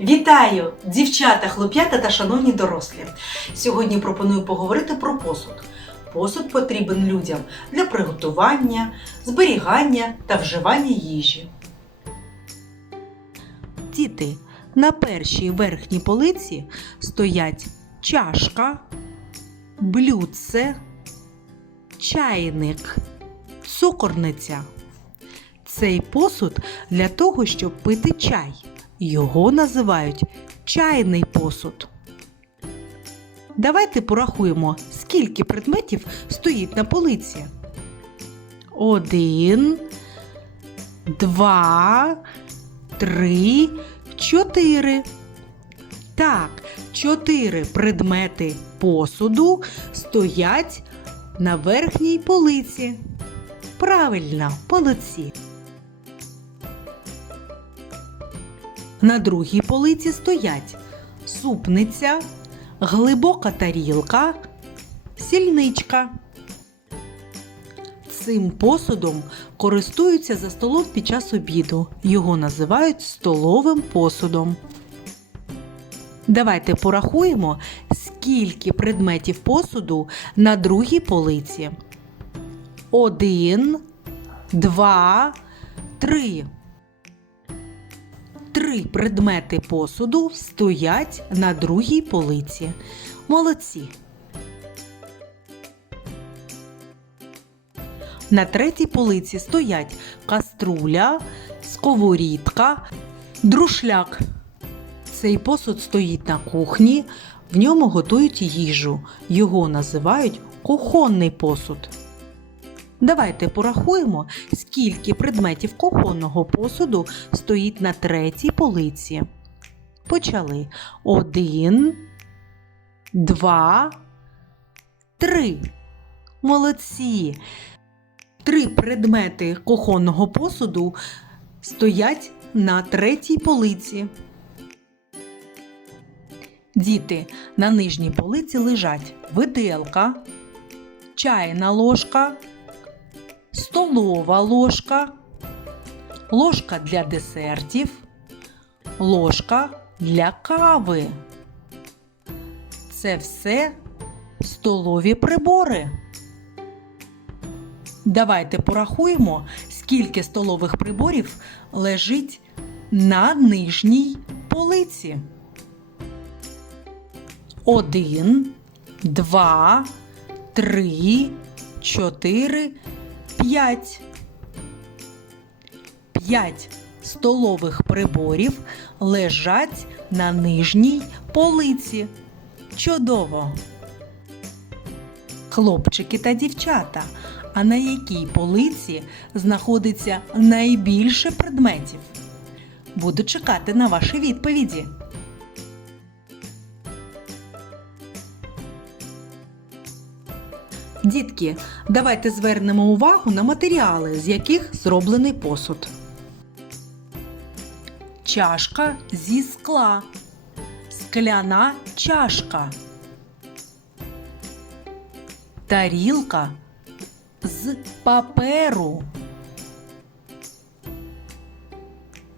Вітаю, дівчата, хлоп'ята та шановні дорослі. Сьогодні пропоную поговорити про посуд. Посуд потрібен людям для приготування, зберігання та вживання їжі. Діти, на першій верхній полиці стоять чашка, блюдце, чайник, цукорниця. Цей посуд для того, щоб пити чай. Його називають чайний посуд. Давайте порахуємо, скільки предметів стоїть на полиці. Один, два, три, чотири. Так, чотири предмети посуду стоять на верхній полиці. Правильно, молодці. На другій полиці стоять супниця, глибока тарілка, сільничка. Цим посудом користуються за столом під час обіду. Його називають столовим посудом. Давайте порахуємо, скільки предметів посуду на другій полиці. Один, два, три. Три предмети посуду стоять на другій полиці. Молодці. На третій полиці стоять каструля, сковорідка, друшляк. Цей посуд стоїть на кухні, в ньому готують їжу. Його називають кухонний посуд. Давайте порахуємо, скільки предметів кухонного посуду стоїть на третій полиці. Почали. Один, два, три. Молодці. Три предмети кухонного посуду стоять на третій полиці. Діти, на нижній полиці лежать виделка, чайна ложка, столова ложка, ложка для десертів, ложка для кави. Це все столові прибори. Давайте порахуємо, скільки столових приборів лежить на нижній полиці. Один, два, три, чотири, п'ять. П'ять столових приборів лежать на нижній полиці. Чудово! Хлопчики та дівчата. А на якій полиці знаходиться найбільше предметів? Буду чекати на ваші відповіді. Дітки, давайте звернемо увагу на матеріали, з яких зроблений посуд. Чашка зі скла. Скляна чашка. Тарілка з паперу.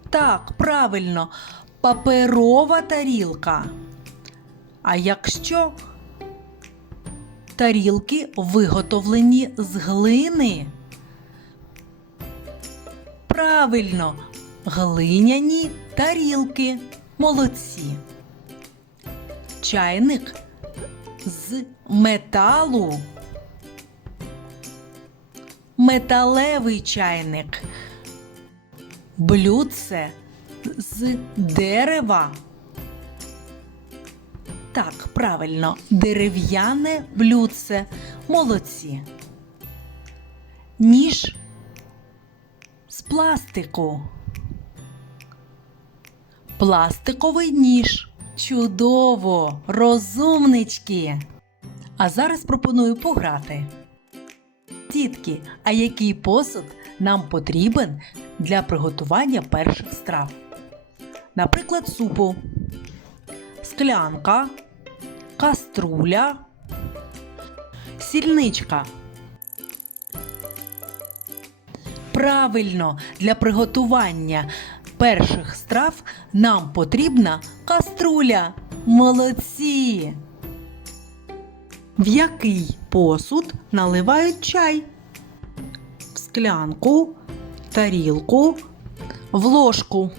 Так, правильно, паперова тарілка. А якщо тарілки виготовлені з глини? Правильно, глиняні тарілки. Молодці. Чайник з металу. Металевий чайник. Блюдце з дерева. Так, правильно, дерев'яне блюдце. Молодці. Ніж з пластику. Пластиковий ніж. Чудово! Розумнички! А зараз пропоную пограти. Дітки, а який посуд нам потрібен для приготування перших страв? Наприклад, супу, склянка, каструля, сільничка. Правильно, для приготування перших страв нам потрібна каструля. Молодці! В який посуд наливають чай? В склянку, тарілку, в ложку.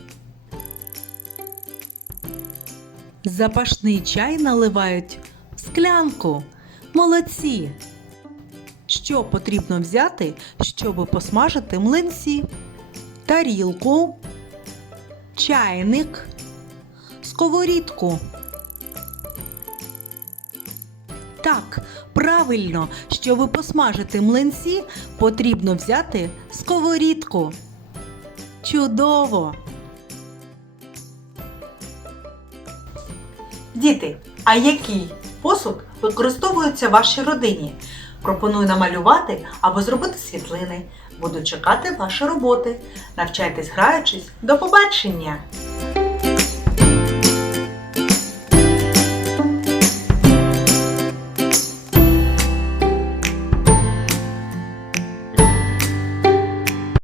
Запашний чай наливають в склянку. Молодці! Що потрібно взяти, щоб посмажити млинці? Тарілку, чайник, сковорідку. Так, правильно, щоб посмажити млинці, потрібно взяти сковорідку. Чудово! Діти, а який посуд використовується в вашій родині? Пропоную намалювати або зробити світлини. Буду чекати ваші роботи. Навчайтесь граючись. До побачення!